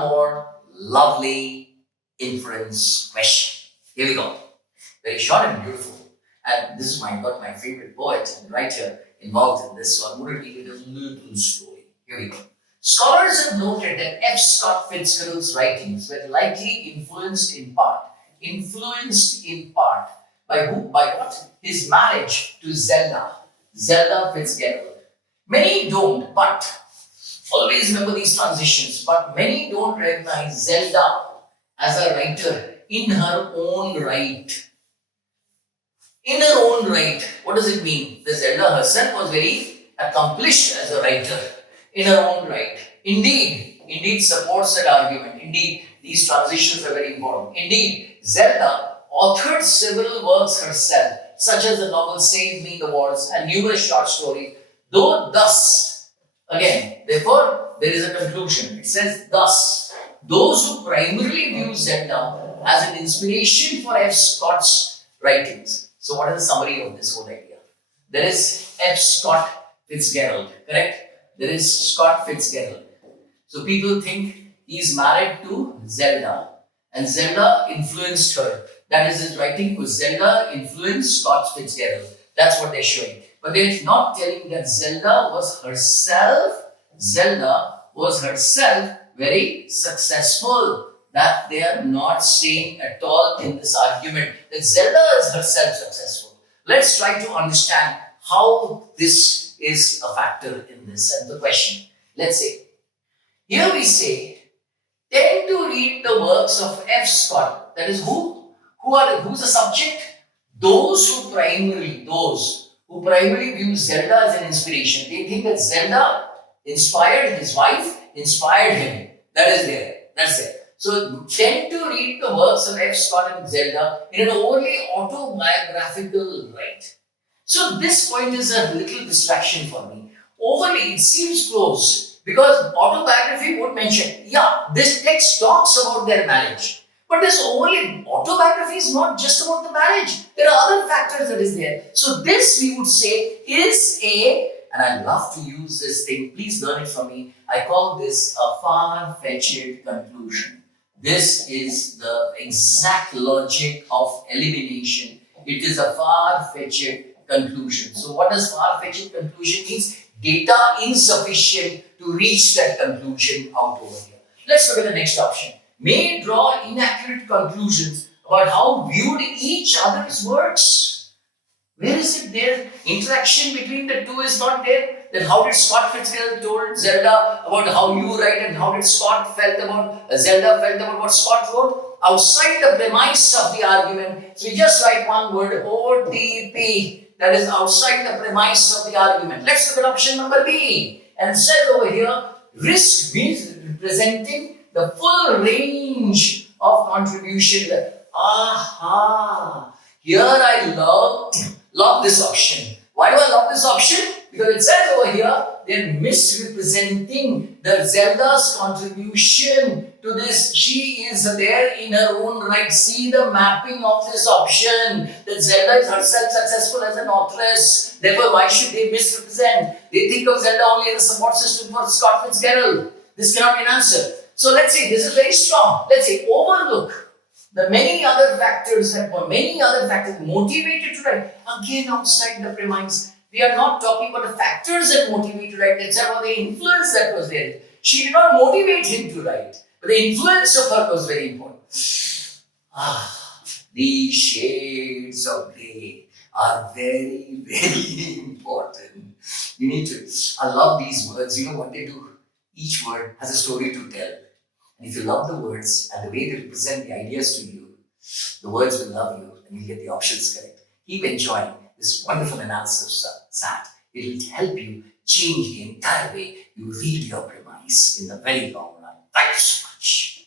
one more lovely inference question. Here we go. Very short and beautiful. And this is got my favorite poet and writer involved in this, so I'm going to read it a little slowly. Here we go. Scholars have noted that F. Scott Fitzgerald's writings were likely influenced in part by who? By what? His marriage to Zelda Fitzgerald. Many don't, but always remember these transitions. But many don't recognize Zelda as a writer in her own right. In her own right. What does it mean? The Zelda herself was very accomplished as a writer in her own right. Indeed supports that argument. Indeed, these transitions are very important. Indeed, Zelda authored several works herself, such as the novel Save Me the Wars and numerous short stories. Though thus, again, therefore, there is a conclusion. It says thus, those who primarily view Zelda as an inspiration for F. Scott's writings. So what is the summary of this whole idea? There is F. Scott Fitzgerald, correct? There is Scott Fitzgerald. So people think he is married to Zelda and Zelda influenced her. That is his writing was Zelda influenced Scott Fitzgerald. That's what they're showing. But they're not telling that Zelda was herself very successful. That they are not saying at all in this argument that Zelda is herself successful. Let's try to understand how this is a factor in this and the question. Let's say, here we say, tend to read the works of F. Scott. That is who? Who's the subject? Those who primarily view Zelda as an inspiration. They think that Zelda inspired his wife, inspired him. That is there. That's it. So tend to read the works of F. Scott and Zelda in an overly autobiographical right. So this point is a little distraction for me. Overly, it seems close because autobiography would mention, yeah, this text talks about their marriage. But this overly autobiography is not just about the marriage. There are other factors that is there. So this we would say is and I love to use this thing, please learn it from me. I call this a far-fetched conclusion. This is the exact logic of elimination. It is a far-fetched conclusion. So what does far-fetched conclusion means? Data insufficient to reach that conclusion out over here. Let's look at the next option. May draw inaccurate conclusions about how viewed each other's works. Where is it there? Interaction between the two is not there. Then how did Scott Fitzgerald told Zelda about how you write and how did Zelda felt about what Scott wrote? Outside the premise of the argument, so we just write one word, OTP. That is outside the premise of the argument. Let's look at option number B. And it says over here, risk means representing the full range of contribution. Aha! Here I love this option. Why do I love this option? Because it says over here, they're misrepresenting the Zelda's contribution to this. She is there in her own right. See the mapping of this option. That Zelda is herself successful as an authoress. Therefore, why should they misrepresent? They think of Zelda only as a support system for Scott Fitzgerald. This cannot be an answer. So let's say this is very strong. Let's say overlook the many other factors motivated to write. Again, outside the premise. We are not talking about the factors that motivated to write. Let's say about the influence that was there. She did not motivate him to write. But the influence of her was very important. These shades of grey are very, very important. You need to, I love these words. You know what they do? Each word has a story to tell. And if you love the words and the way they represent the ideas to you, the words will love you and you'll get the options correct. Keep enjoying this wonderful analysis of SAT. It will help you change the entire way you read your premise in the very long run. Thank you so much.